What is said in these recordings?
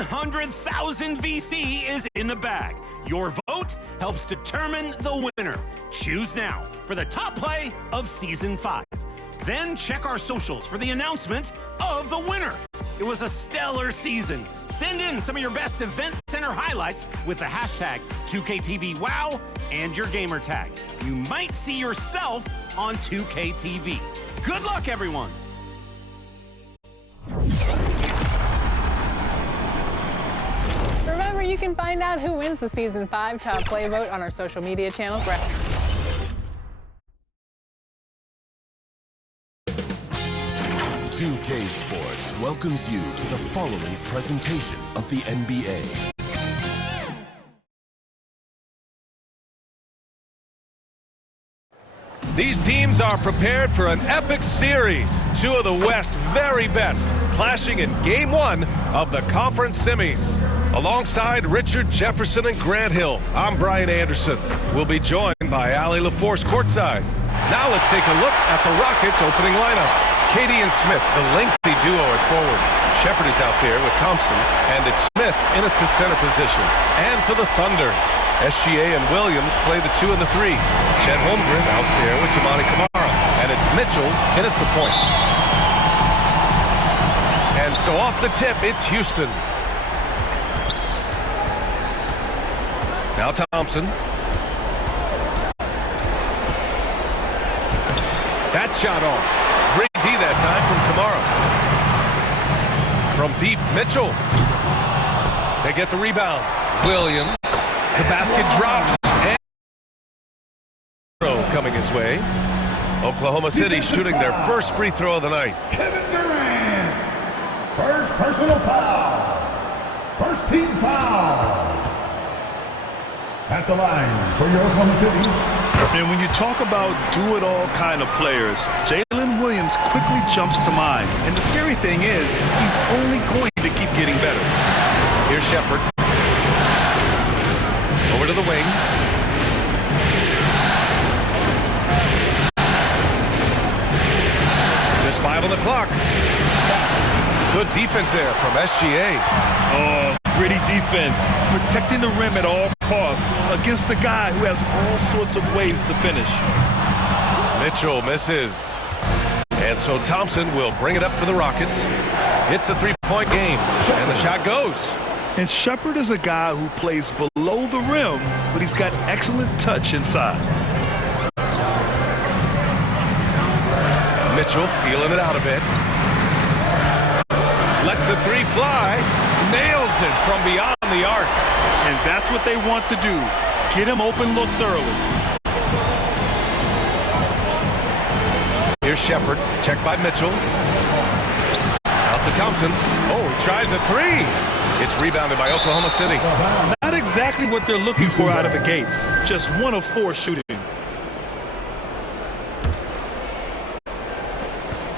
100,000 VC is in the bag. Your vote helps determine the winner. Choose now for the top play of Season 5. Then check our socials for the announcement of the winner. It was a stellar season. Send in some of your best Event Center highlights with the hashtag 2KTVWow and your gamer tag. You might see yourself on 2KTV. Good luck, everyone. Remember, you can find out who wins the Season 5 Top Play vote on our social media channels. 2K Sports welcomes you to the following presentation of the NBA. These teams are prepared for an epic series. Two of the West's very best clashing in Game 1 of the conference semis. Alongside Richard Jefferson and Grant Hill, I'm Brian Anderson. We'll be joined by Allie LaForce courtside. Now let's take a look at the Rockets' opening lineup. Katie and Smith, the lengthy duo at forward. Shepard is out there with Thompson, and it's Smith in at the center position. And for the Thunder, SGA and Williams play the 2 and the 3. Chet Holmgren out there with Toumani Camara, and it's Mitchell in at the point. And so off the tip, it's Houston. Now Thompson. That shot off. Great D that time from Camara. From deep, Mitchell. They get the rebound. Williams. The basket drops. And coming his way. Oklahoma City shooting their first free throw of the night. Kevin Durant. First personal foul. First team foul. At the line for your Oklahoma City. And when you talk about do-it-all kind of players, Jalen Williams quickly jumps to mind. And the scary thing is, he's only going to keep getting better. Here's Shepard. Over to the wing. Just 5 on the clock. Good defense there from SGA. Oh, gritty defense. Protecting the rim at all costs against a guy who has all sorts of ways to finish. Mitchell misses. And so Thompson will bring it up for the Rockets. It's a three-point game, and the shot goes. And Shepard is a guy who plays below the rim, but he's got excellent touch inside. Mitchell feeling it out a bit. Lets the three fly. Nails it from beyond the arc. And that's what they want to do. Get him open looks early. Here's Shepard. Checked by Mitchell. Out to Thompson. Oh, he tries a three. It's rebounded by Oklahoma City. Not exactly what they're looking for out of the gates. Just 1 of 4 shooting.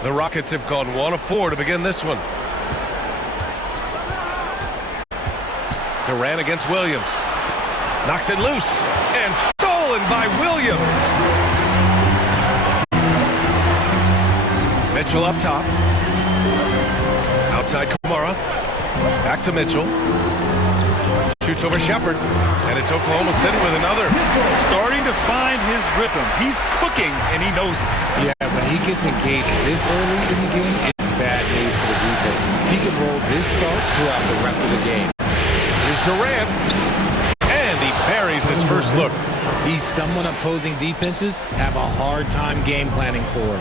The Rockets have gone 1 of 4 to begin this one. Durant against Williams. Knocks it loose. And stolen by Williams. Mitchell up top. Outside Camara. Back to Mitchell. Shoots over Shepard. And it's Oklahoma City with another. Starting to find his rhythm. He's cooking, and he knows it. Yeah, when he gets engaged this early in the game, it's bad news for the defense. He can roll this start throughout the rest of the game. Here's Durant. And he buries his first look. He's someone opposing defenses have a hard time game planning for.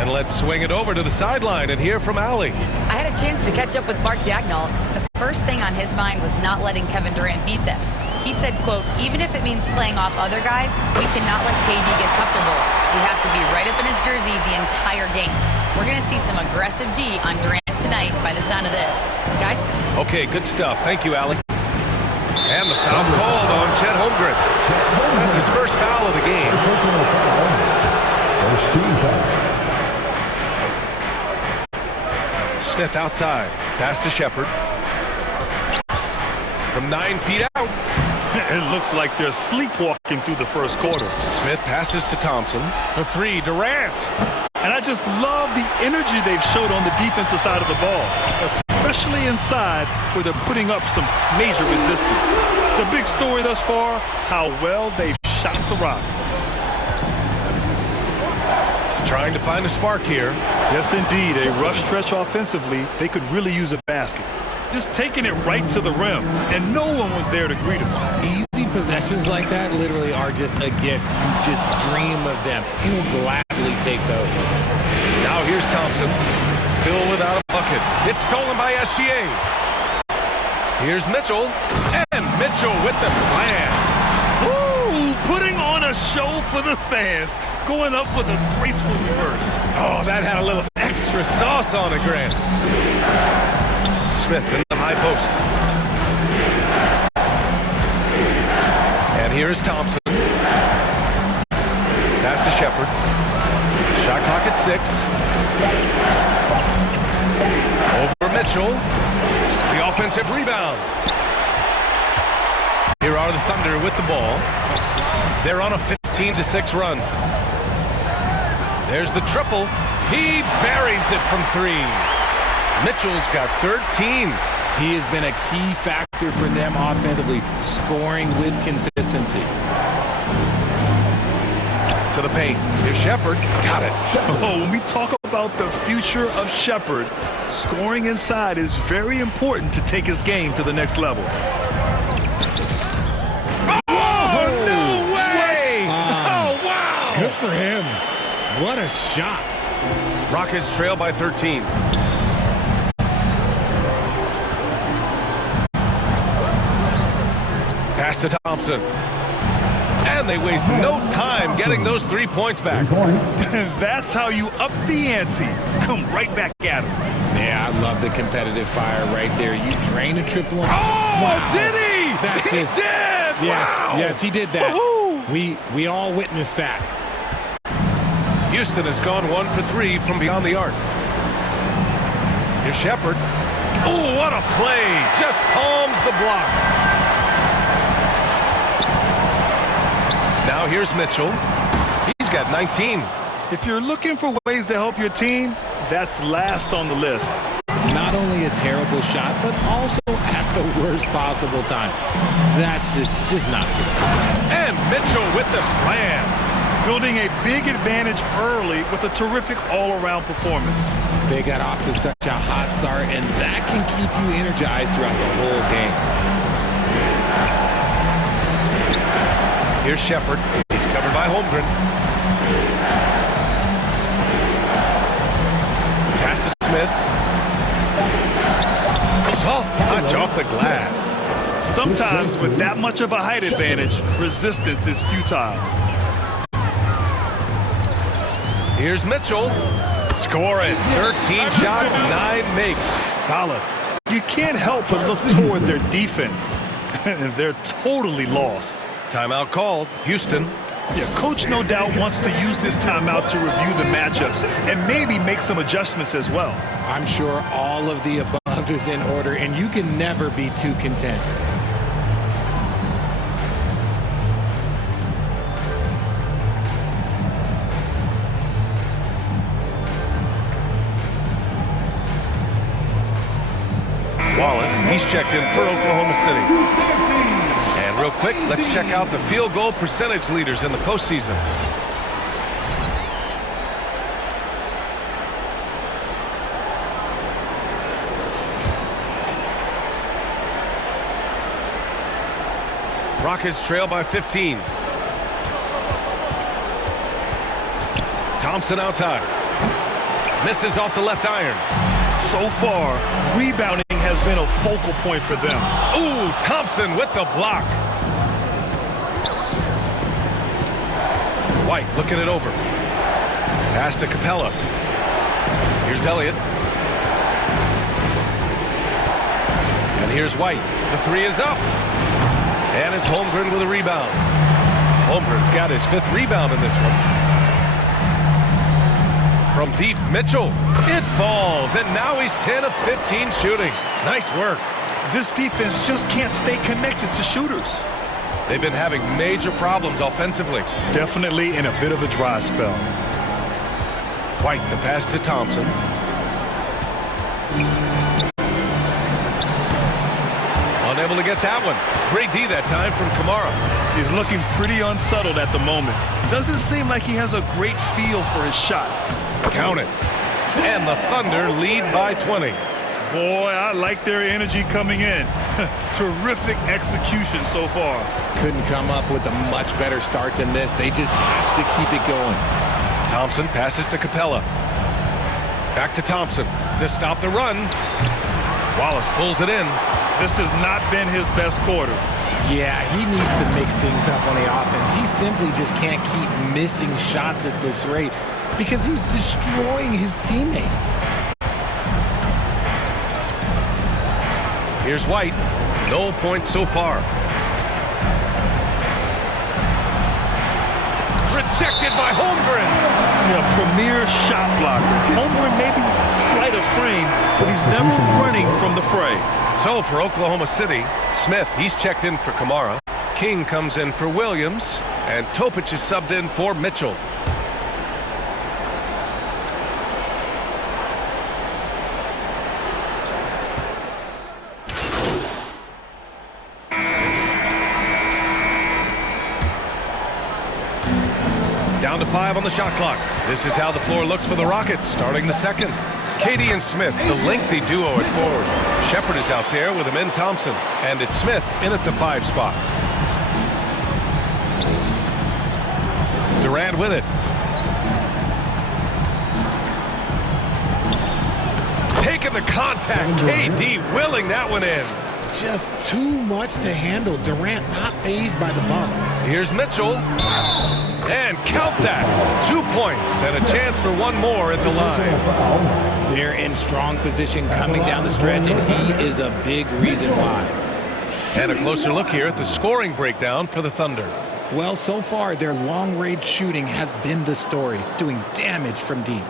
And let's swing it over to the sideline and hear from Allie. I had a chance to catch up with Mark Dagnall. The first thing on his mind was not letting Kevin Durant beat them. He said, quote, even if it means playing off other guys, we cannot let KD get comfortable. We have to be right up in his jersey the entire game. We're going to see some aggressive D on Durant tonight by the sound of this. Guys? Okay, good stuff. Thank you, Allie. And the foul called on Chet Holmgren. That's his first foul of the game. First team foul. Smith outside. Pass to Shepard. From 9 feet out. It looks like they're sleepwalking through the first quarter. Smith passes to Thompson. For 3, Durant. And I just love the energy they've showed on the defensive side of the ball, especially inside where they're putting up some major resistance. The big story thus far, how well they've shot the rock. Trying to find a spark here. Yes, indeed. A rough stretch offensively. They could really use a basket. Just taking it right to the rim, and no one was there to greet him. Easy possessions like that literally are just a gift. You just dream of them. He will gladly take those. Now here's Thompson. Still without a bucket. It's stolen by SGA. Here's Mitchell. And Mitchell with the slam. Ooh, putting on a show for the fans. Going up with a graceful reverse. Oh, that had a little extra sauce on it, Grant. Smith in the high post. And here is Thompson. Pass to Shepherd. Shot clock at 6. Over Mitchell. The offensive rebound. Here are the Thunder with the ball. They're on a 15-6 run. There's the triple. He buries it from 3. Mitchell's got 13. He has been a key factor for them offensively, scoring with consistency. To the paint. Here's Shepherd. Got it. Oh, when we talk about the future of Shepherd, scoring inside is very important to take his game to the next level. Oh, no way! Oh, wow! Good for him. What a shot. Rockets trail by 13. Pass to Thompson. And they waste no time getting those 3 points back. 3 points. That's how you up the ante. Come right back at him. Yeah, I love the competitive fire right there. You drain a triple. Oh, wow. did he? That's he just, did! Yes, Wow. yes, he did that. We all witnessed that. Houston has gone 1 for 3 from beyond the arc. Here's Shepherd. Oh, what a play! Just palms the block. Now here's Mitchell. He's got 19. If you're looking for ways to help your team, that's last on the list. Not only a terrible shot, but also at the worst possible time. That's just not good. And Mitchell with the slam. Building a big advantage early with a terrific all-around performance. They got off to such a hot start, and that can keep you energized throughout the whole game. Here's Shepherd. He's covered by Holmgren. Pass to Smith. Soft touch off the glass. Sometimes with that much of a height advantage, resistance is futile. Here's Mitchell. Scoring. 13 shots, 9 makes. Solid. You can't help but look toward their defense. They're totally lost. Timeout called. Houston. Yeah, coach no doubt wants to use this timeout to review the matchups and maybe make some adjustments as well. I'm sure all of the above is in order, and you can never be too content. Wallace, he's checked in for Oklahoma City. And real quick, let's check out the field goal percentage leaders in the postseason. Rockets trail by 15. Thompson outside. Misses off the left iron. So far, rebounding has been a focal point for them. Ooh, Thompson with the block. White looking it over. Pass to Capella. Here's Elliott. And here's White. The 3 is up. And it's Holmgren with a rebound. Holmgren's got his 5th rebound in this one. From deep, Mitchell. It falls, and now he's 10 of 15 shooting. Nice work. This defense just can't stay connected to shooters. They've been having major problems offensively. Definitely in a bit of a dry spell. White, the pass to Thompson. able to get that one. Great D that time from Kamara. He's looking pretty unsettled at the moment. Doesn't seem like he has a great feel for his shot. Count it. And the Thunder lead by 20. Boy, I like their energy coming in. Terrific execution so far. Couldn't come up with a much better start than this. They just have to keep it going. Thompson passes to Capella. Back to Thompson to stop the run. Wallace pulls it in. This has not been his best quarter. Yeah, he needs to mix things up on the offense. He simply just can't keep missing shots at this rate because he's destroying his teammates. Here's White. No points so far. Rejected by Holmgren. A premier shot blocker. Holmgren may be slight of frame, but he's never running from the fray. So for Oklahoma City, Smith, he's checked in for Kamara. King comes in for Williams. And Topic is subbed in for Mitchell. Down to 5 on the shot clock. This is how the floor looks for the Rockets, starting the second. Katie and Smith, the lengthy duo at forward. Shepard is out there with Amin Thompson, and it's Smith in at the 5 spot. Durant with it. Taking the contact. KD willing that one in. Just too much to handle. Durant not fazed by the bump. Here's Mitchell. And count that. 2 points and a chance for one more at the line. They're in strong position coming down the stretch, and he is a big reason why. And a closer look here at the scoring breakdown for the Thunder. Well, so far, their long-range shooting has been the story, doing damage from deep.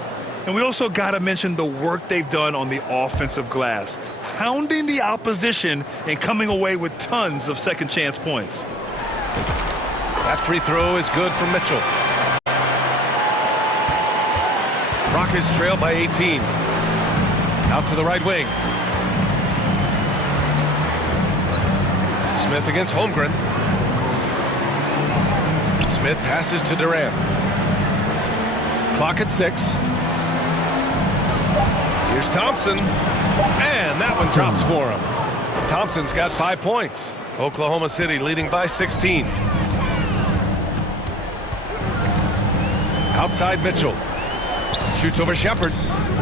And we also got to mention the work they've done on the offensive glass, pounding the opposition and coming away with tons of second-chance points. That free throw is good for Mitchell. Rockets trail by 18. Out to the right wing. Smith against Holmgren. Smith passes to Durant. Clock at 6. Here's Thompson. And that one drops for him. Thompson's got 5 points. Oklahoma City leading by 16. Outside Mitchell. Shoots over Shepard.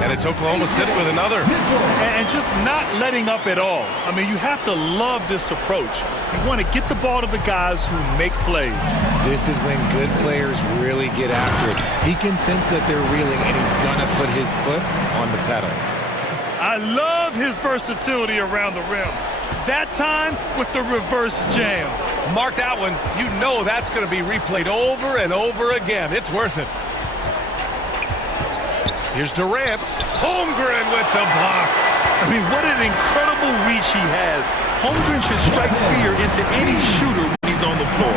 And it's Oklahoma City with another. And just not letting up at all. I mean, you have to love this approach. You want to get the ball to the guys who make plays. This is when good players really get after it. He can sense that they're reeling, and he's going to put his foot on the pedal. I love his versatility around the rim. That time with the reverse jam. Mark that one. You know that's going to be replayed over and over again. It's worth it. Here's Durant. Holmgren with the block. I mean, what an incredible reach he has. Holmgren should strike fear into any shooter when he's on the floor.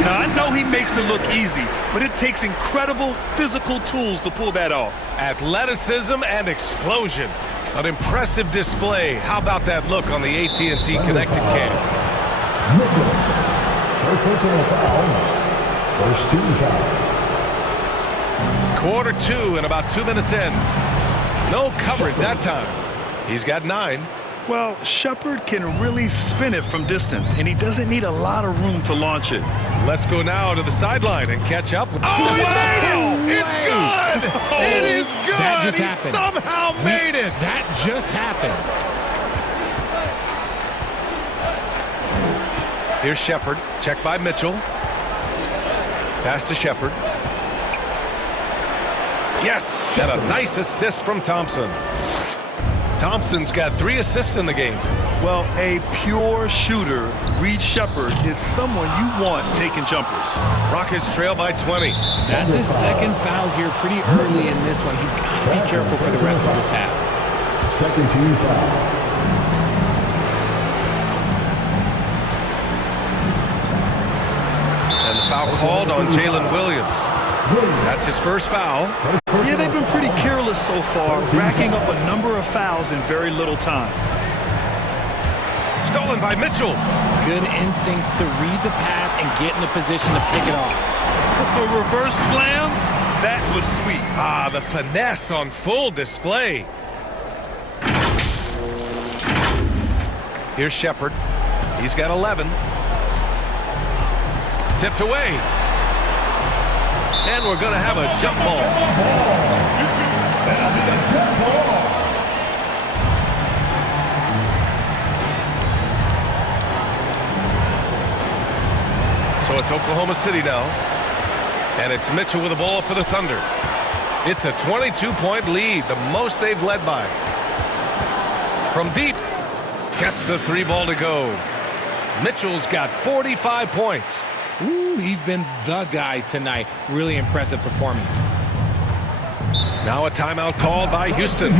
Now, I know he makes it look easy, but it takes incredible physical tools to pull that off. Athleticism and explosion. An impressive display. How about that look on the AT&T Connected Cam? First personal foul. First team foul. Quarter 2 and about 2 minutes in. No coverage that time. He's got 9. Well, Shepard can really spin it from distance, and he doesn't need a lot of room to launch it. Let's go now to the sideline and catch up. Oh, he made it! It's good! It is good! That just he happened. somehow made it! That just happened. Here's Shepard. Checked by Mitchell. Pass to Shepard. Yes! And a nice assist from Thompson. Thompson's got 3 assists in the game. Well, a pure shooter, Reed Shepard, is someone you want taking jumpers. Rockets trail by 20. That's his second foul here pretty early in this one. He's got to be careful for the rest of this half. Second team foul. And the foul called on Jalen Williams. That's his first foul. Yeah, they've been pretty careless so far, racking up a number of fouls in very little time. Stolen by Mitchell. Good instincts to read the path and get in a position to pick it off. The reverse slam, that was sweet. Ah, the finesse on full display. Here's Shepard. He's got 11. Tipped away. And we're going to have a jump ball. So it's Oklahoma City now. And it's Mitchell with the ball for the Thunder. It's a 22-point lead, the most they've led by. From deep, gets the 3 ball to go. Mitchell's got 45 points. Ooh, he's been the guy tonight. Really impressive performance. Now a timeout called by Houston.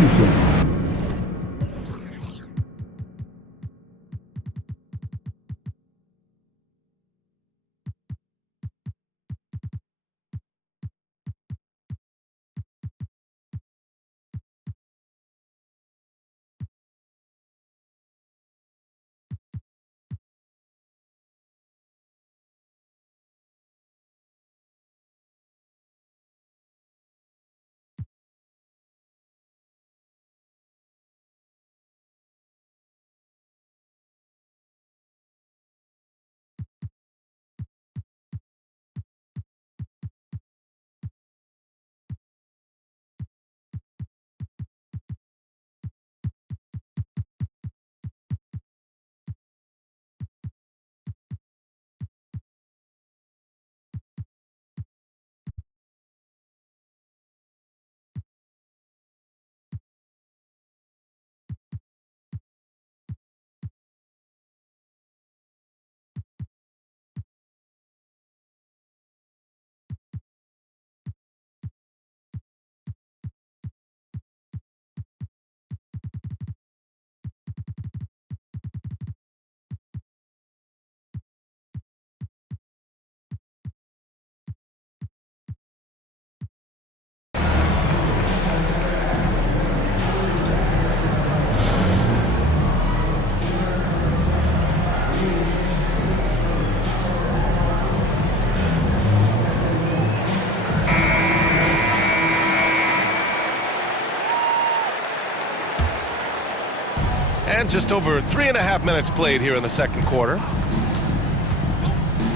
And just over 3.5 minutes played here in the second quarter.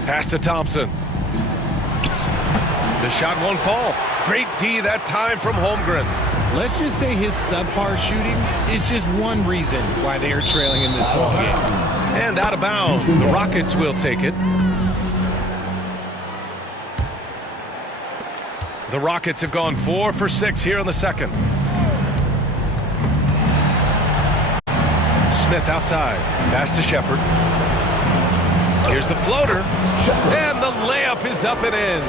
Pass to Thompson. The shot won't fall. Great D that time from Holmgren. Let's just say his subpar shooting is just one reason why they are trailing in this ball game. And out of bounds. The Rockets will take it. The Rockets have gone 4 for 6 here in the second. Smith outside. Pass to Shepard. Here's the floater. And the layup is up and in.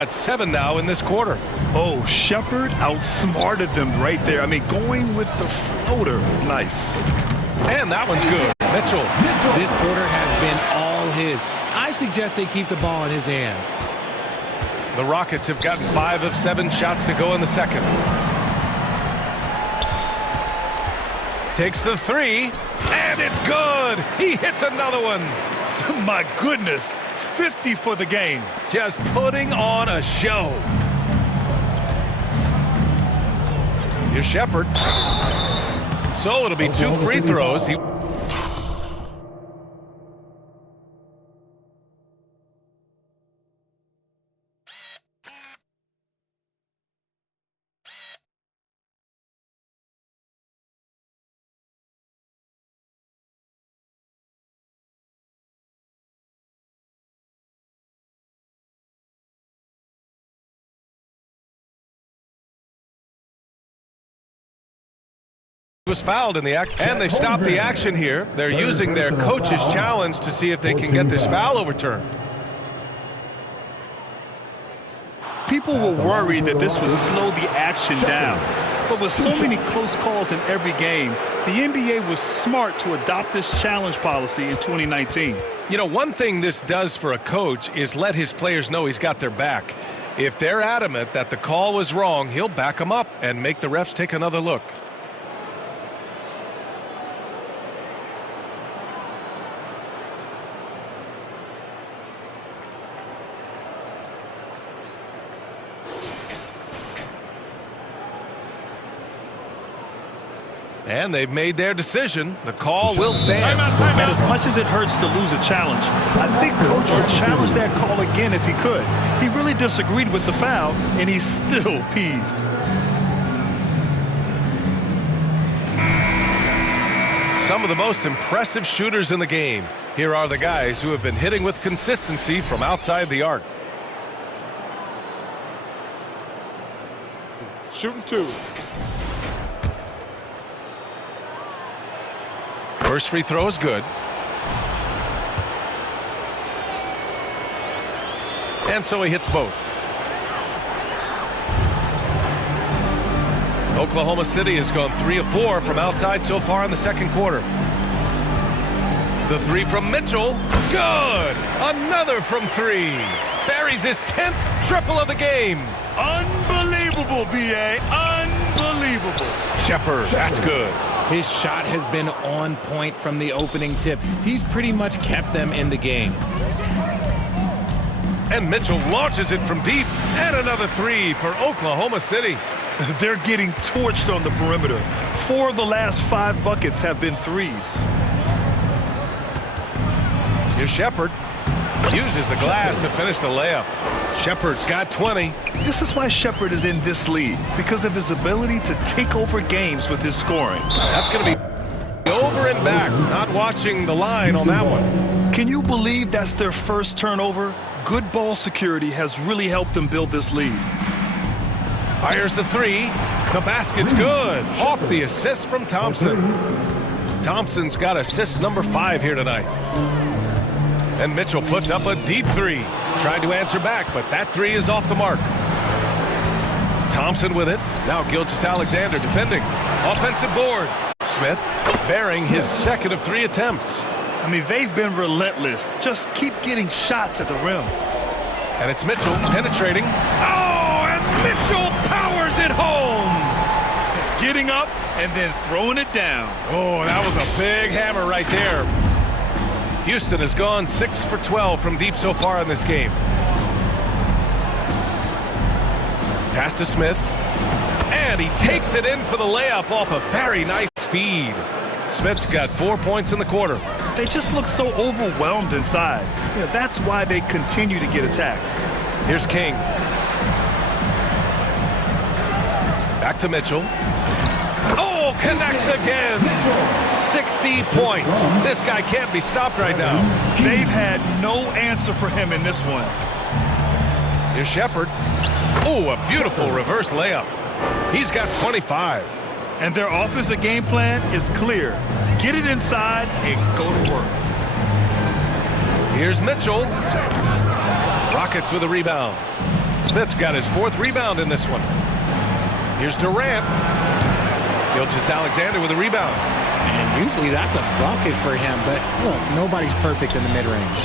At 7 now in this quarter. Oh, Shepard outsmarted them right there. I mean, going with the floater. Nice. And that one's good. Mitchell. This quarter has been all his. I suggest they keep the ball in his hands. The Rockets have gotten 5 of 7 shots to go in the second. Takes the 3, and it's good. He hits another one. My goodness, 50 for the game. Just putting on a show. Here's Shepard. So it'll be 2 free throws. He was fouled in the act, and they've stopped the action here. They're using their coach's challenge to see if they can get this foul overturned. People were worried that this would slow the action down. But with so many close calls in every game, the NBA was smart to adopt this challenge policy in 2019. You know, one thing this does for a coach is let his players know he's got their back. If they're adamant that the call was wrong, he'll back them up and make the refs take another look. And they've made their decision. The call will stand. And as much as it hurts to lose a challenge, I think Coach would challenge that call again if he could. He really disagreed with the foul, and he's still peeved. Some of the most impressive shooters in the game. Here are the guys who have been hitting with consistency from outside the arc. Shooting 2. First free throw is good. And so he hits both. Oklahoma City has gone 3 of 4 from outside so far in the second quarter. The three from Mitchell. Good! Another from 3. Buries his 10th triple of the game. Unbelievable, B.A. Unbelievable. Shepherd, that's good. His shot has been on point from the opening tip. He's pretty much kept them in the game. And Mitchell launches it from deep. And another 3 for Oklahoma City. They're getting torched on the perimeter. 4 of the last 5 buckets have been threes. Here's Shepherd. Uses the glass to finish the layup. Shepherd's got 20. This is why Shepherd is in this league, because of his ability to take over games with his scoring. That's going to be over and back. Not watching the line on that one. Can you believe that's their first turnover? Good ball security has really helped them build this lead. Fires the 3. The basket's good. Off the assist from Thompson. Thompson's got assist number 5 here tonight. And Mitchell puts up a deep 3. Tried to answer back, but that 3 is off the mark. Thompson with it. Now Gilgeous-Alexander defending. Offensive board. Smith bearing his second of 3 attempts. I mean, they've been relentless. Just keep getting shots at the rim. And it's Mitchell penetrating. Oh, and Mitchell powers it home. Getting up and then throwing it down. Oh, that was a big hammer right there. Houston has gone 6 for 12 from deep so far in this game. Pass to Smith. And he takes it in for the layup off a very nice feed. Smith's got 4 points in the quarter. They just look so overwhelmed inside. Yeah, that's why they continue to get attacked. Here's King. Back to Mitchell. Oh, connects again. 60 points. This guy can't be stopped right now. They've had no answer for him in this one. Here's Shepherd. Oh, a beautiful reverse layup. He's got 25. And their offensive game plan is clear. Get it inside and go to work. Here's Mitchell. Rockets with a rebound. Smith's got his 4th rebound in this one. Here's Durant. Gilgeous-Alexander with a rebound. And usually that's a bucket for him, but look, nobody's perfect in the mid-range.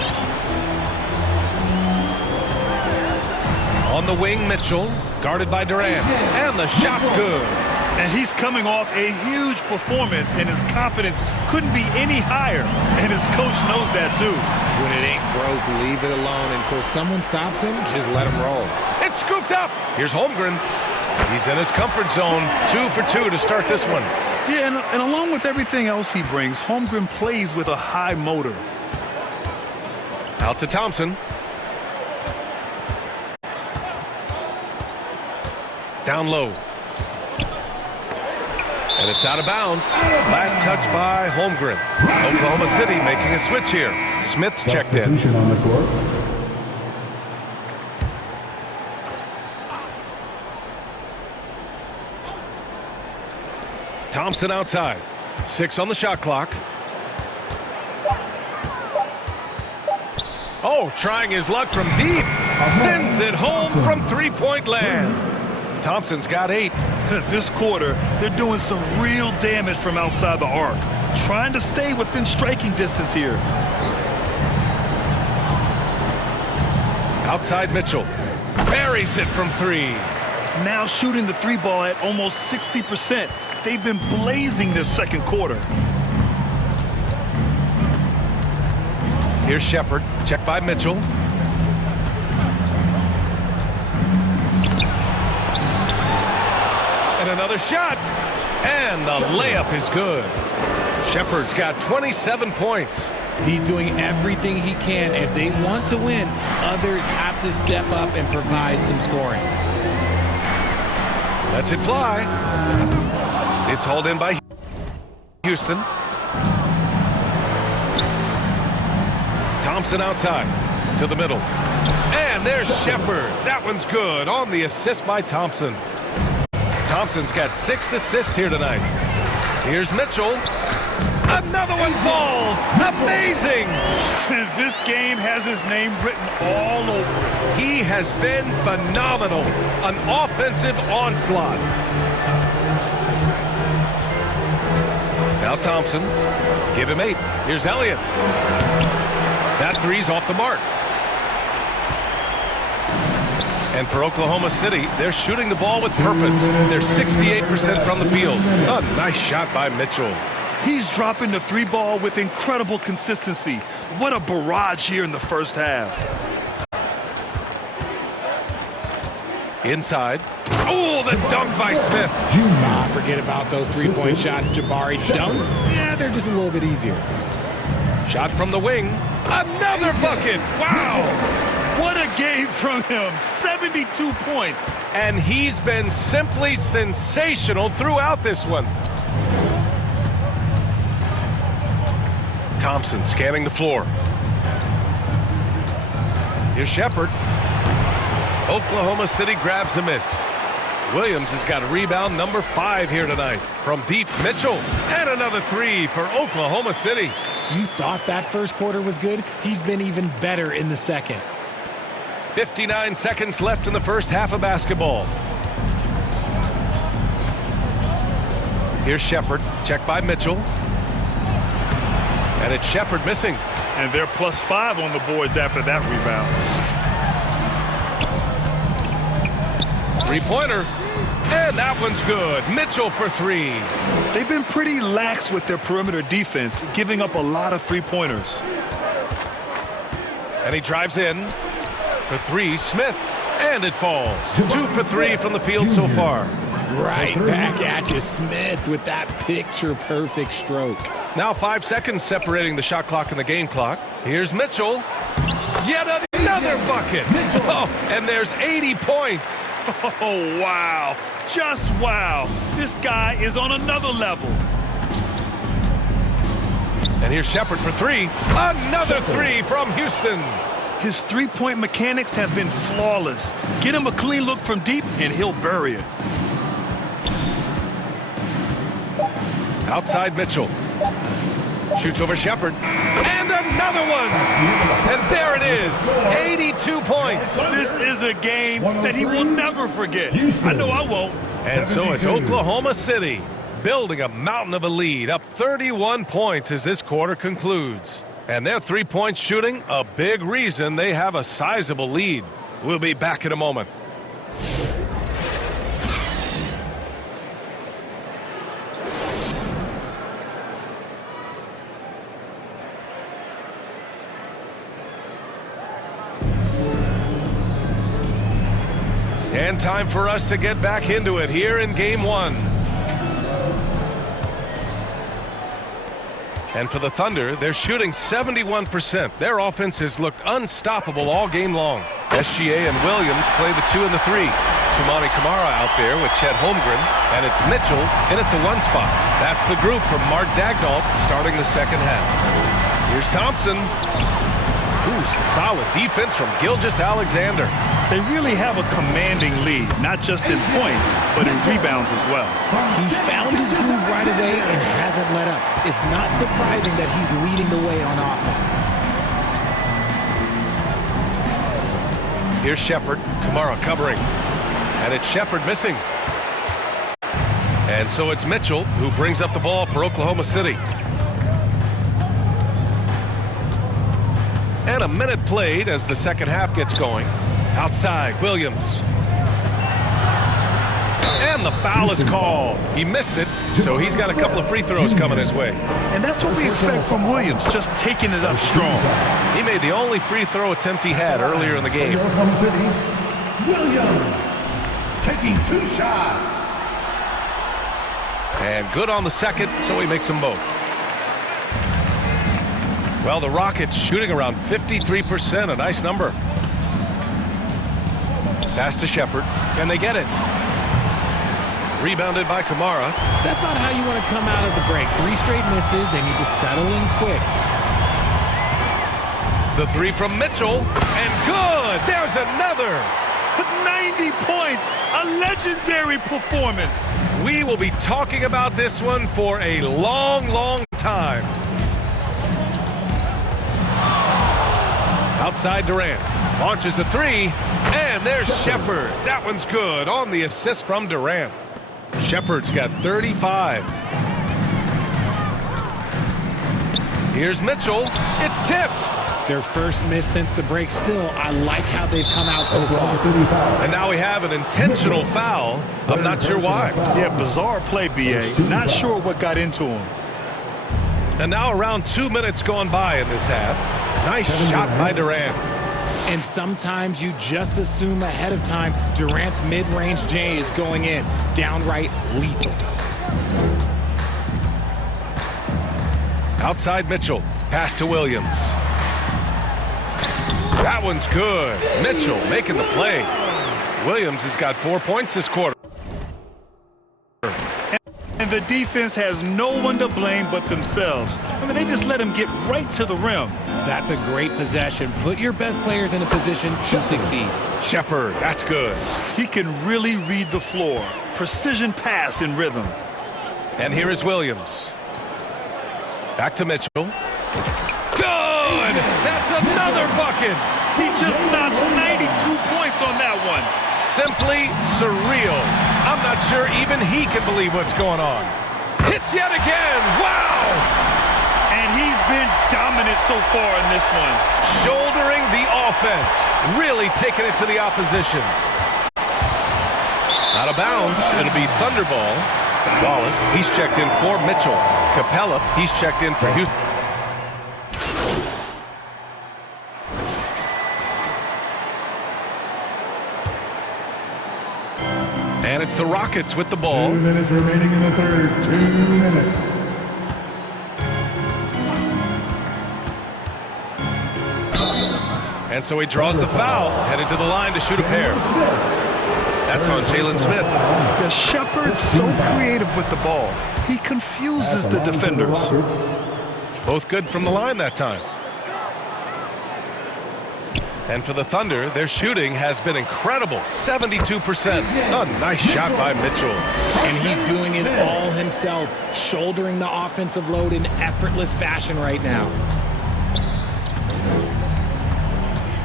On the wing, Mitchell, guarded by Durant. And the shot's good. And he's coming off a huge performance, and his confidence couldn't be any higher. And his coach knows that, too. When it ain't broke, leave it alone. Until someone stops him, just let him roll. It's scooped up. Here's Holmgren. He's in his comfort zone. 2 for 2 to start this one. Yeah, and along with everything else he brings, Holmgren plays with a high motor. Out to Thompson. Down low. And it's out of bounds. Last touch by Holmgren. Oklahoma City making a switch here. Smith's checked in. On the court. Thompson outside. 6 on the shot clock. Oh, trying his luck from deep. Sends it home from three-point land. Thompson's got 8. This quarter, they're doing some real damage from outside the arc. Trying to stay within striking distance here. Outside Mitchell. Buries it from 3. Now shooting the 3 ball at almost 60%. They've been blazing this second quarter. Here's Shepherd. Checked by Mitchell. And another shot. And the layup is good. Shepherd's got 27 points. He's doing everything he can. If they want to win, others have to step up and provide some scoring. Lets it fly. It's hauled in by Houston. Thompson outside to the middle. And there's Shepherd. That one's good on the assist by Thompson. Thompson's got 6 assists here tonight. Here's Mitchell. Another one falls. Amazing. This game has his name written all over it. He has been phenomenal. An offensive onslaught. Now Thompson. Give him 8. Here's Elliott. That three's off the mark. And for Oklahoma City, they're shooting the ball with purpose. They're 68% from the field. A nice shot by Mitchell. He's dropping the 3 ball with incredible consistency. What a barrage here in the first half. Inside. Oh, the dunk by Smith. Forget about those 3-point shots. Jabari dunked. Yeah, they're just a little bit easier. Shot from the wing. Another bucket. Wow. What a game from him. 72 points. And he's been simply sensational throughout this one. Thompson scanning the floor. Here's Shepherd. Oklahoma City grabs a miss. Williams has got a rebound number 5 here tonight. From deep, Mitchell. And another 3 for Oklahoma City. You thought that first quarter was good? He's been even better in the second. 59 seconds left in the first half of basketball. Here's Shepherd. Checked by Mitchell. And it's Shepherd missing. And they're +5 on the boards after that rebound. 3-pointer. And that one's good. Mitchell for 3. They've been pretty lax with their perimeter defense, giving up a lot of 3-pointers. And he drives in. For 3, Smith. And it falls. 2 for 3 from the field so far. Right back at you, Smith, with that picture-perfect stroke. Now 5 seconds separating the shot clock and the game clock. Here's Mitchell. Yet another bucket. Oh, and there's 80 points. Oh, wow. Just wow. This guy is on another level. And here's Shepherd for 3. Another 3 from Houston. His 3-point mechanics have been flawless. Get him a clean look from deep, and he'll bury it. Outside Mitchell. Shoots over Shepherd. And another one. And there it is. 82 points. This is a game that he will never forget. I know I won't. And so it's Oklahoma City building a mountain of a lead, up 31 points as this quarter concludes. And their 3-point shooting, a big reason they have a sizable lead. We'll be back in a moment. And time for us to get back into it here in Game 1. And for the Thunder, they're shooting 71%. Their offense has looked unstoppable all game long. SGA and Williams play the 2 and the 3. Toumani Camara out there with Chet Holmgren, and it's Mitchell in at the 1 spot. That's the group from Mark Daigneault starting the second half. Here's Thompson. Ooh, some solid defense from Gilgeous-Alexander. They really have a commanding lead, not just in points, but in rebounds as well. He found his groove right away and hasn't let up. It's not surprising that he's leading the way on offense. Here's Shepherd. Camara covering. And it's Shepherd missing. And so it's Mitchell who brings up the ball for Oklahoma City. And a minute played as the second half gets going. Outside, Williams. And the foul is called. He missed it, so he's got a couple of free throws coming his way. And that's what we expect from Williams, just taking it up strong. He made the only free throw attempt he had earlier in the game. Oklahoma City, Williams taking 2 shots. And good on the second, so he makes them both. Well, the Rockets shooting around 53%, a nice number. Pass to Shepherd. Can they get it? Rebounded by Kamara. That's not how you want to come out of the break. 3 straight misses. They need to settle in quick. The 3 from Mitchell. And good! There's another! 90 points! A legendary performance! We will be talking about this one for a long, long time. Outside Durant. Launches a 3. And there's Shepherd. That one's good on the assist from Durant. Shepherd's got 35. Here's Mitchell. It's tipped. Their first miss since the break. Still, I like how they've come out so far. And now we have an intentional foul. I'm not sure why. Yeah, bizarre play, B.A. Not sure what got into him. And now around 2 minutes gone by in this half. Nice shot by Durant. And sometimes you just assume ahead of time Durant's mid-range J is going in. Downright lethal. Outside Mitchell. Pass to Williams. That one's good. Mitchell making the play. Williams has got 4 points this quarter. And the defense has no one to blame but themselves. I mean, they just let him get right to the rim. That's a great possession. Put your best players in a position to succeed. Shepherd, that's good. He can really read the floor. Precision pass in rhythm. And here is Williams. Back to Mitchell. Good! That's another bucket! He just notched 92 points on that one. Simply surreal. I'm not sure even he can believe what's going on. Hits yet again! Wow! And he's been dominant so far in this one. Shouldering the offense. Really taking it to the opposition. Out of bounds. It'll be Thunderball. Wallace, he's checked in for Mitchell. Capella, he's checked in for Houston. And it's the Rockets with the ball. 2 minutes remaining in the third. 2 minutes. And so he draws the foul, headed to the line to shoot a pair. That's on Jalen Smith. Yeah, Shepherd's so creative with the ball. He confuses the defenders. Both good from the line that time. And for the Thunder, their shooting has been incredible, 72%. A nice shot by Mitchell. And he's doing it all himself, shouldering the offensive load in effortless fashion right now.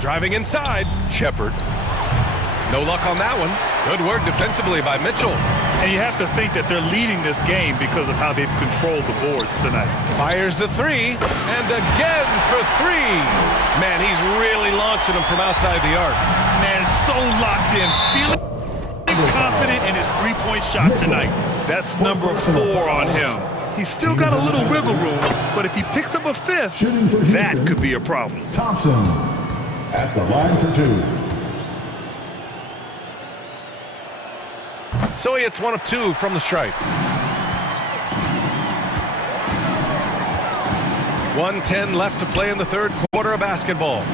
Driving inside, Shepherd. No luck on that one. Good work defensively by Mitchell. And you have to think that they're leading this game because of how they've controlled the boards tonight. Fires the 3, and again for 3. Man, he's really launching them from outside the arc. Man, so locked in, feeling confident in his three-point shot tonight. That's number 4 on him. He's still got a little wiggle room, but if he picks up a 5th, that could be a problem. Thompson at the line for 2. So he hits 1 of 2 from the stripe. 1:10 left to play in the third quarter of basketball.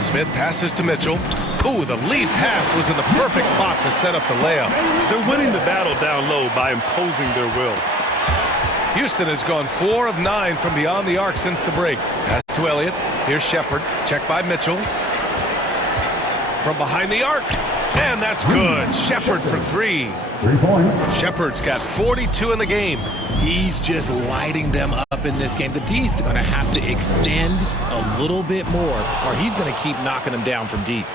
Smith passes to Mitchell. Ooh, the lead pass was in the perfect spot to set up the layup. They're winning the battle down low by imposing their will. Houston has gone 4 of 9 from beyond the arc since the break. Pass to Elliott. Here's Shepherd. Checked by Mitchell. From behind the arc. And that's good. Shepherd for 3. 3 points. Shepherd's got 42 in the game. He's just lighting them up in this game. The D's going to have to extend a little bit more, or he's going to keep knocking them down from deep.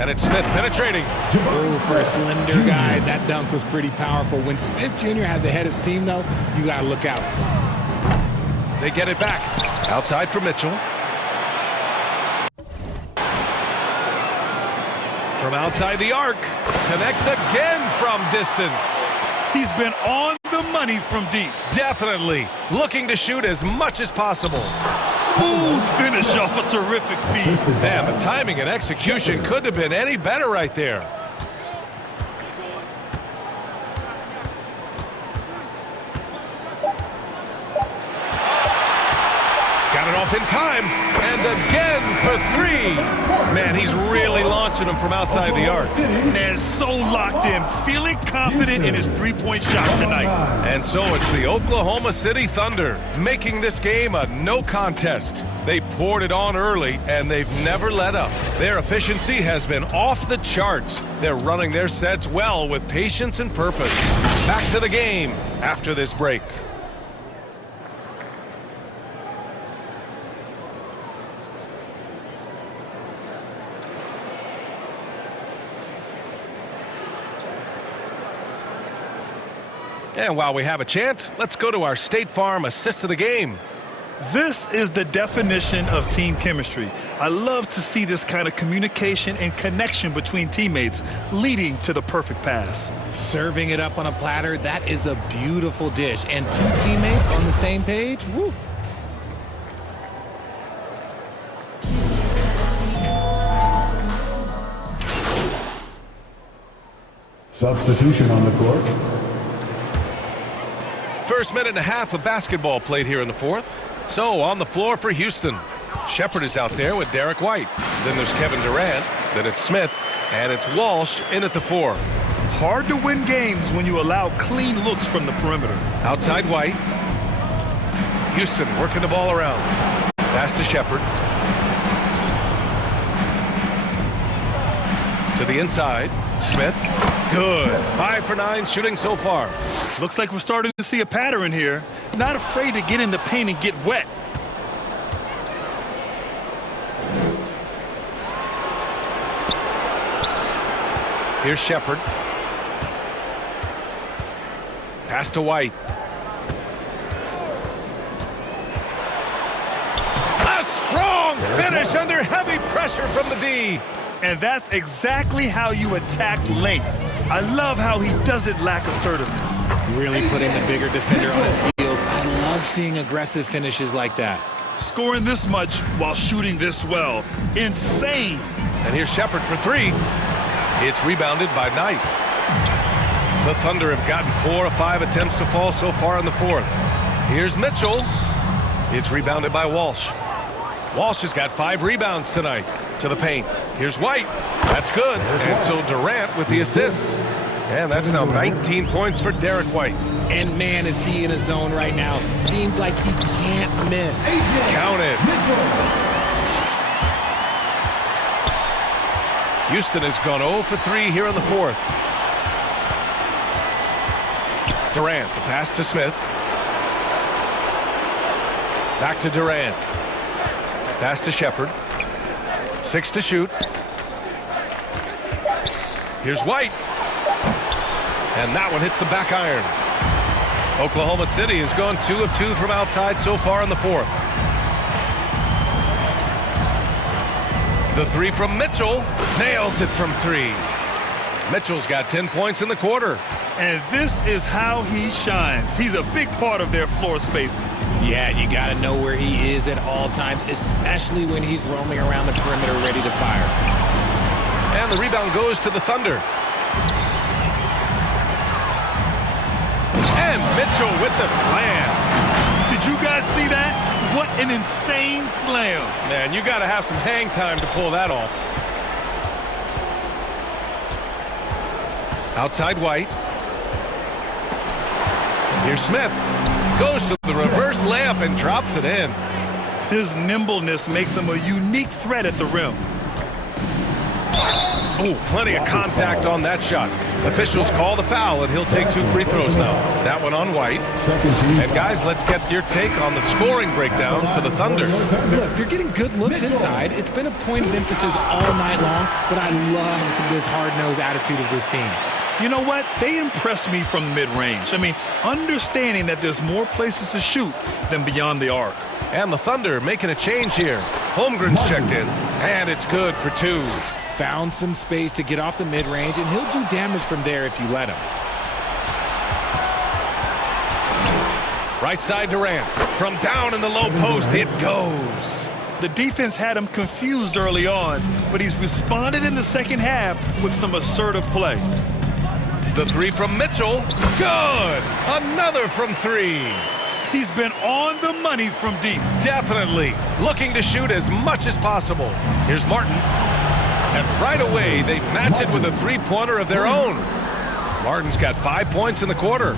And it's Smith penetrating. Oh, for a slender guy, that dunk was pretty powerful. When Smith Jr. has a head of steam, though, you got to look out. They get it back. Outside for Mitchell. From outside the arc. Connects again from distance. He's been on the money from deep. Definitely. Looking to shoot as much as possible. Smooth finish off a terrific feed. Man, the timing and execution couldn't have been any better right there. Got it off in time, and again for three. Man, he's really launching them from outside the arc. Man, so locked in, feeling confident in his three-point shot tonight. And so it's the Oklahoma City Thunder making this game a no contest. They poured it on early, and they've never let up. Their efficiency has been off the charts. They're running their sets well with patience and purpose. Back to the game after this break. And while we have a chance, let's go to our State Farm assist of the game. This is the definition of team chemistry. I love to see this kind of communication and connection between teammates leading to the perfect pass. Serving it up on a platter, that is a beautiful dish. And two teammates on the same page, woo. Substitution on the court. First minute and a half of basketball played here in the fourth. So on the floor for Houston. Shepherd is out there with Derek White. Then there's Kevin Durant. Then it's Smith. And it's Walsh in at the 4. Hard to win games when you allow clean looks from the perimeter. Outside White. Houston working the ball around. Pass to Shepherd. To the inside. Smith. Good. 5 for 9 shooting so far. Looks like we're starting to see a pattern here. Not afraid to get in the paint and get wet. Here's Shepherd. Pass to White. A strong finish under heavy pressure from the D. And that's exactly how you attack length. I love how he doesn't lack assertiveness. Really putting the bigger defender on his heels. I love seeing aggressive finishes like that. Scoring this much while shooting this well. Insane. And here's Shepherd for 3. It's rebounded by Knight. The Thunder have gotten 4 of 5 attempts to fall so far in the fourth. Here's Mitchell. It's rebounded by Walsh. Walsh has got 5 rebounds tonight. To the paint. Here's White. That's good. And so Durant with the assist. And that's now 19 points for Derek White. And man, is he in a zone right now. Seems like he can't miss. Count it. Houston has gone 0 for 3 here in the fourth. Durant, the pass to Smith. Back to Durant. Pass to Shepherd. 6 to shoot. Here's White. And that one hits the back iron. Oklahoma City has gone 2 of 2 from outside so far in the fourth. The 3 from Mitchell. Nails it from 3. Mitchell's got 10 points in the quarter. And this is how he shines. He's a big part of their floor spacing. Yeah, you got to know where he is at all times, especially when he's roaming around the perimeter ready to fire. And the rebound goes to the Thunder. And Mitchell with the slam. Did you guys see that? What an insane slam. Man, you got to have some hang time to pull that off. Outside White. Here's Smith. Goes to the reverse layup and drops it in. His nimbleness makes him a unique threat at the rim. Oh, plenty of contact on that shot. Officials call the foul, and he'll take 2 free throws now. That one on White. And guys, let's get your take on the scoring breakdown for the Thunder. Look, they're getting good looks inside. It's been a point of emphasis all night long, but I love this hard-nosed attitude of this team. You know what? They impress me from mid-range. I mean, understanding that there's more places to shoot than beyond the arc. And the Thunder making a change here. Holmgren's checked in, and it's good for 2. Found some space to get off the mid-range, and he'll do damage from there if you let him. Right side Durant. From down in the low post, it goes. The defense had him confused early on, but he's responded in the second half with some assertive play. The 3 from Mitchell. Good. Another from 3. He's been on the money from deep. Definitely looking to shoot as much as possible. Here's Martin. And right away, they match it with a three-pointer of their own. Martin's got 5 points in the quarter.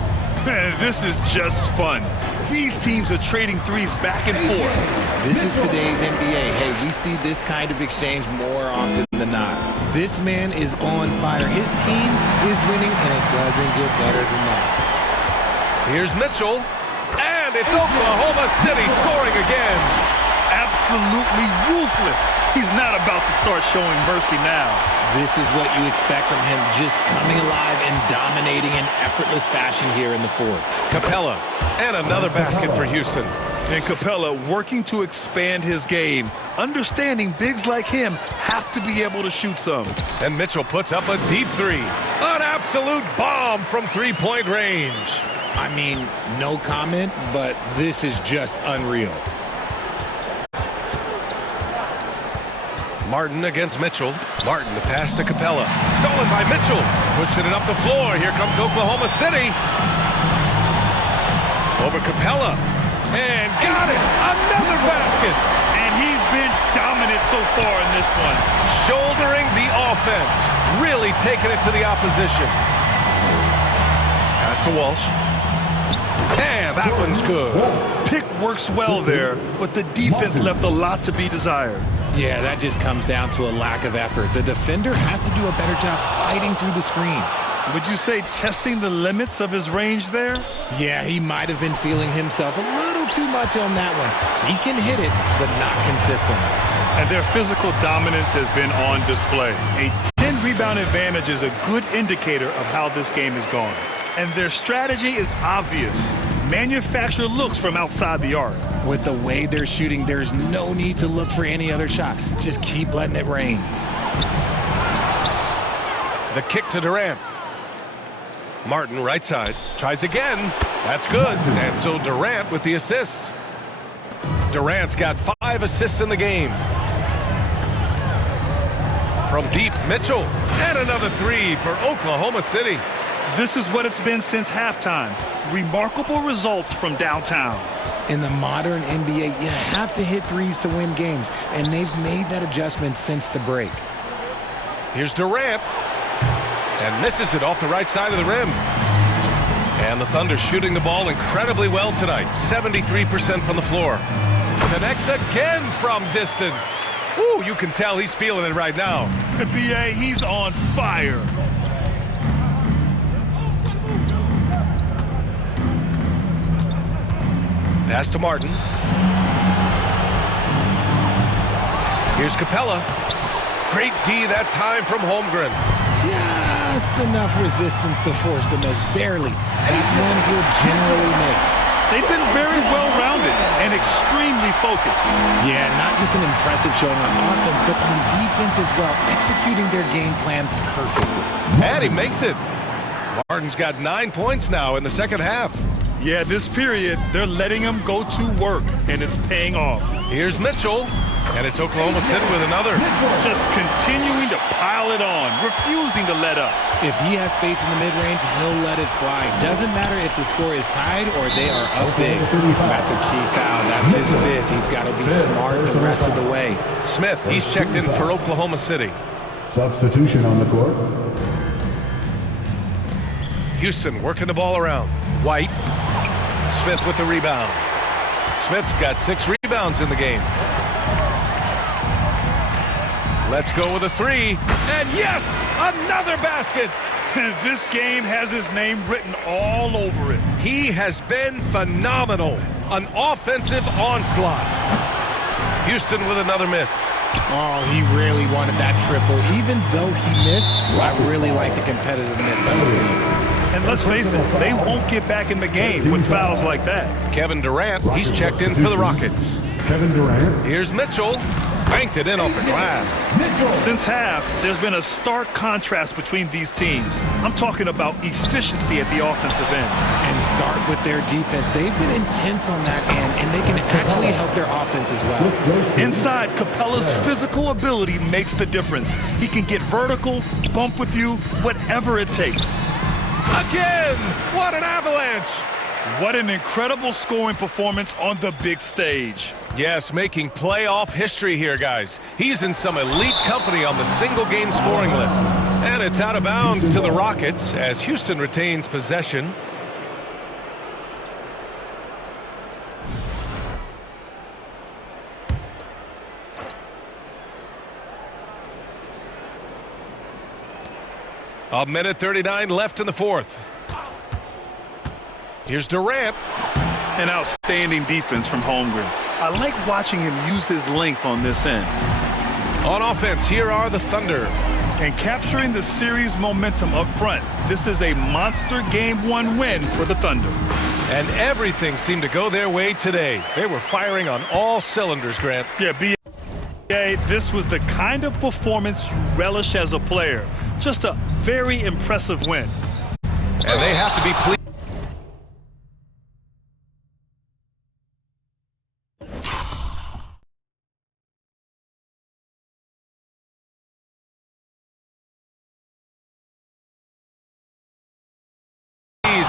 Man, this is just fun. These teams are trading threes back and forth. This is today's NBA. Hey, we see this kind of exchange more often than not. This man is on fire. His team is winning, and it doesn't get better than that. Here's Mitchell. And it's Oklahoma City scoring again. Absolutely ruthless. He's not about to start showing mercy now. This is what you expect from him, just coming alive and dominating in effortless fashion here in the fourth. Capella, and another basket for Houston. And Capella working to expand his game, understanding bigs like him have to be able to shoot some. And Mitchell puts up a deep three. An absolute bomb from three-point range. I mean, no comment, but this is just unreal. Martin against Mitchell. Martin, the pass to Capella. Stolen by Mitchell. Pushing it up the floor. Here comes Oklahoma City. Over Capella. And got it. Another basket. And he's been dominant so far in this one. Shouldering the offense. Really taking it to the opposition. Pass to Walsh. And that one's good. Pick works well there, but the defense left a lot to be desired. Yeah, that just comes down to a lack of effort. The defender has to do a better job fighting through the screen. Would you say testing the limits of his range there? Yeah, he might have been feeling himself a little too much on that one. He can hit it, but not consistently. And their physical dominance has been on display. A 10-rebound advantage is a good indicator of how this game is going. And their strategy is obvious. Manufacture looks from outside the arc. With the way they're shooting, there's no need to look for any other shot. Just keep letting it rain. The kick to Durant. Martin, right side, tries again. That's good. And so Durant with the assist. Durant's got 5 assists in the game. From deep, Mitchell. And another three for Oklahoma City. This is what it's been since halftime. Remarkable results from downtown. In the modern NBA, you have to hit threes to win games, and they've made that adjustment since the break. Here's Durant. And misses it off the right side of the rim. And the Thunder shooting the ball incredibly well tonight. 73% from the floor. Connects again from distance. Ooh, you can tell he's feeling it right now. B.A., he's on fire. Pass to Martin. Here's Capella. Great D that time from Holmgren. Just enough resistance to force the miss. Barely. That's one he'll generally make. They've been very well-rounded and extremely focused. Yeah, not just an impressive showing on offense, but on defense as well, executing their game plan perfectly. And he makes it. Martin's got 9 points now in the second half. Yeah, this period, they're letting him go to work, and it's paying off. Here's Mitchell, and it's Oklahoma City with another. Just continuing to pile it on, refusing to let up. If he has space in the mid-range, he'll let it fly. Doesn't matter if the score is tied or they are up big. That's a key foul. That's his 5th. He's got to be smart the rest of the way. Smith, he's checked in for Oklahoma City. Substitution on the court. Houston working the ball around. White. Smith with the rebound. Smith's got 6 rebounds in the game. Let's go with a 3. And yes, another basket. This game has his name written all over it. He has been phenomenal. An offensive onslaught. Houston with another miss. Oh, he really wanted that triple. Even though he missed, I really like the competitiveness I've seen. And let's face it, they won't get back in the game with fouls like that. Kevin Durant, he's checked in for the Rockets. Kevin Durant. Here's Mitchell. Banked it in off the glass. Since half, there's been a stark contrast between these teams. I'm talking about efficiency at the offensive end. And start with their defense. They've been intense on that end, and they can actually help their offense as well. Inside, Capella's physical ability makes the difference. He can get vertical, bump with you, whatever it takes. Again! What an avalanche! What an incredible scoring performance on the big stage. Yes, making playoff history here, guys. He's in some elite company on the single-game scoring list. And it's out of bounds to the Rockets as Houston retains possession. A minute 39 left in the fourth. Here's Durant. An outstanding defense from Holmgren. I like watching him use his length on this end. On offense, here are the Thunder. And capturing the series momentum up front. This is a monster Game 1 win for the Thunder. And everything seemed to go their way today. They were firing on all cylinders, Grant. Yeah, B.A., this was the kind of performance you relish as a player. Just a very impressive win. And they have to be pleased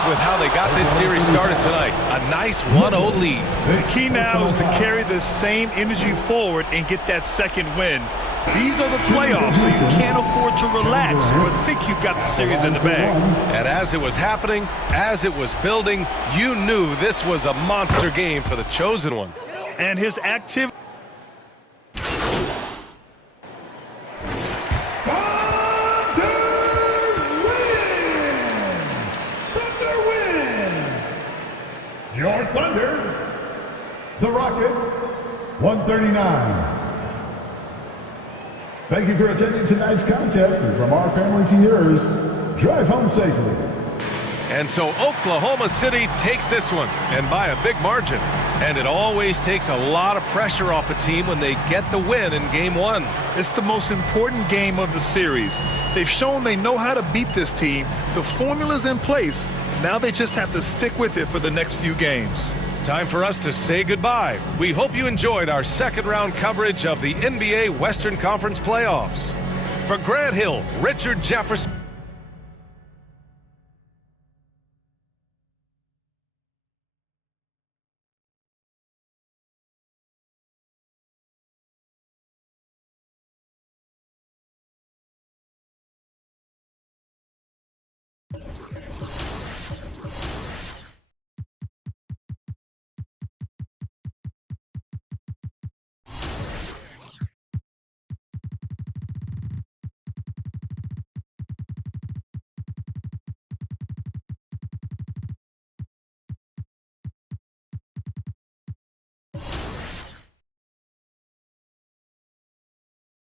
with how they got this series started tonight. A nice 1-0 lead. The key now is to carry this same energy forward and get that second win. These are the playoffs, so you can't afford to relax or think you've got the series in the bag. And as it was happening, as it was building, you knew this was a monster game for the chosen one. And his activity. Your Thunder, the Rockets, 139. Thank you for attending tonight's contest, and from our family to yours, drive home safely. And so Oklahoma City takes this one, and by a big margin. And it always takes a lot of pressure off a team when they get the win in Game 1. It's the most important game of the series. They've shown they know how to beat this team. The formula's in place. Now they just have to stick with it for the next few games. Time for us to say goodbye. We hope you enjoyed our second round coverage of the NBA Western Conference playoffs. For Grant Hill, Richard Jefferson.